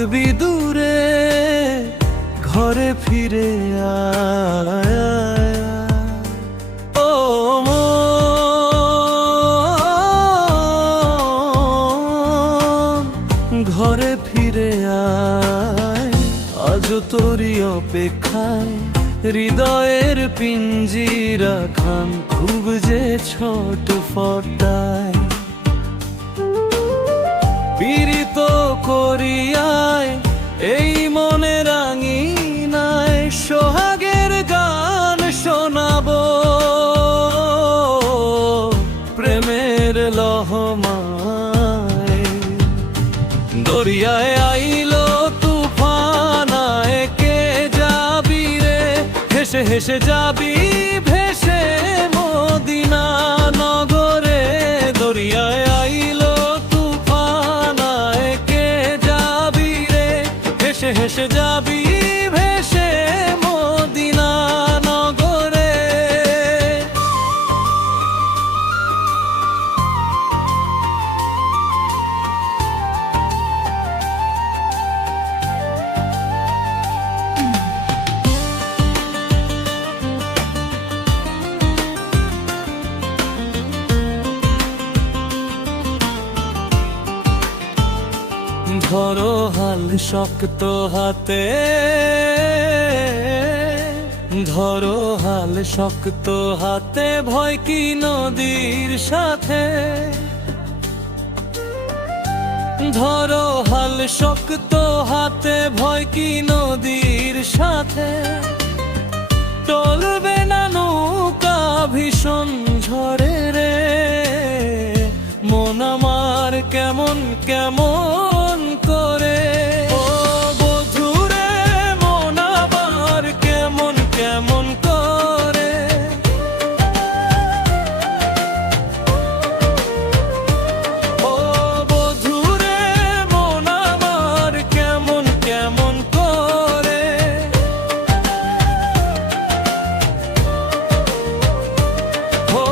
থাকবি দূরে, ঘরে ফিরে আয়। ও মন, ঘরে ফিরে আয়। আজও তোরই অপেক্ষায় হৃদয়ের পিঞ্জিরা খান খুব যে ছোট ফটায়। পীড়িত করিয়ায় এই মনে রাঙিনায় সোহাগের গান শোনাবো, প্রেমের লহমায়। দরিয়ায় আইলো তুফানায়, কে যাবি রে হেসে হেসে যাবি ভেসে মদিনা নগরে। দরিয়ায় আইলো তুফানায়, কে যাবি রে হেসে হেসে যাবি ভেসে মদিনা নগরে। ধরো হাল শক্ত হাতে, ধরো হাল শক্ত হাতে, ভয় কি নদীর সাথে। ধরো হাল শক্ত হাতে, ভয় কি নদীর সাথে। চলবে না নৌকা ভীষণ ঝড়ে রে, মন আমার কেমন কেমন করে। ও বধুরে মন আমার কেমন কেমন করে। ও বধুরে মন আমার কেমন কেমন করে। ও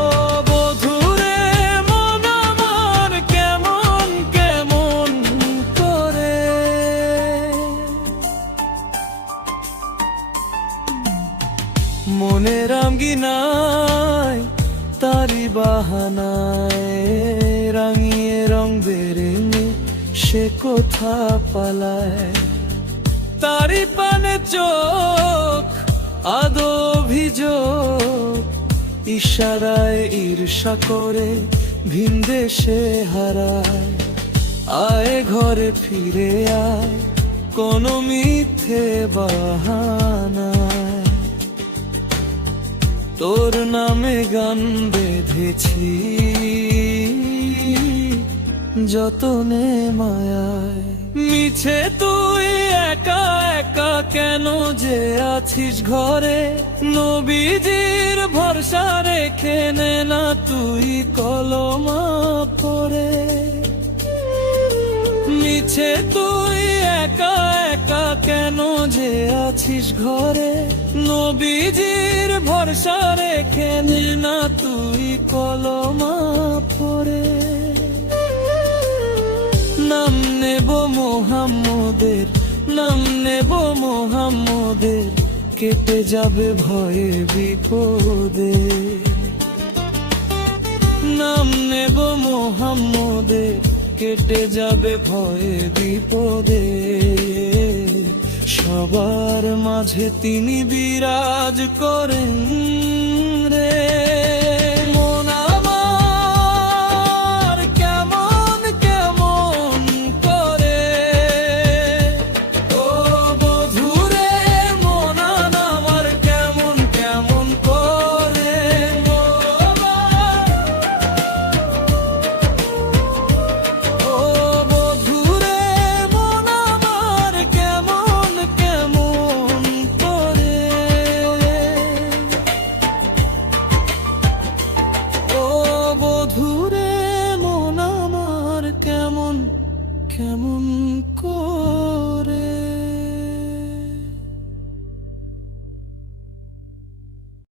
বধুরে মন আমার কেমন কেমন করে। মনের আঙ্গিনায় তারি বাহানায়, রাঙিয়ে রং বেরেঙে সে কোথা পালায়। তারি পানে চোখ আদো অভিযোগ, ইশারায় ঈর্ষা করে ভিন দেশে হারায়। আয় ঘরে ফিরে আয়, কোনো মিথ্যে বাহানায়। তোর নামে গান বেঁধেছি যতনে মায়ায়। মিছে তুই একা একা কেন যে আছিস ঘরে, নবীজির ভরসা রেখে নে না তুই কলমা পড়ে। মিছে তুই একা একা কেন যে আছিস ঘরে, নবীজির ভরসা রেখে নে না তুই কলমা পড়ে। নাম নেব মোহাম্মদের, নাম নেব মোহাম্মদের, কেটে যাবে ভয়ে বিপদে। নাম নেব মোহাম্মদের, কেটে যাবে ভয়ে বিপদে। সবার মাঝে তিনি বিরাজ করেন রে। মন আমার কেমন কেমন করে। ও বধুরে মন আমার কেমন কেমন করে। ও বধুরে মন আমার কেমন কেমন করে। ও বধুরে মন আমার কেমন কেমন করে।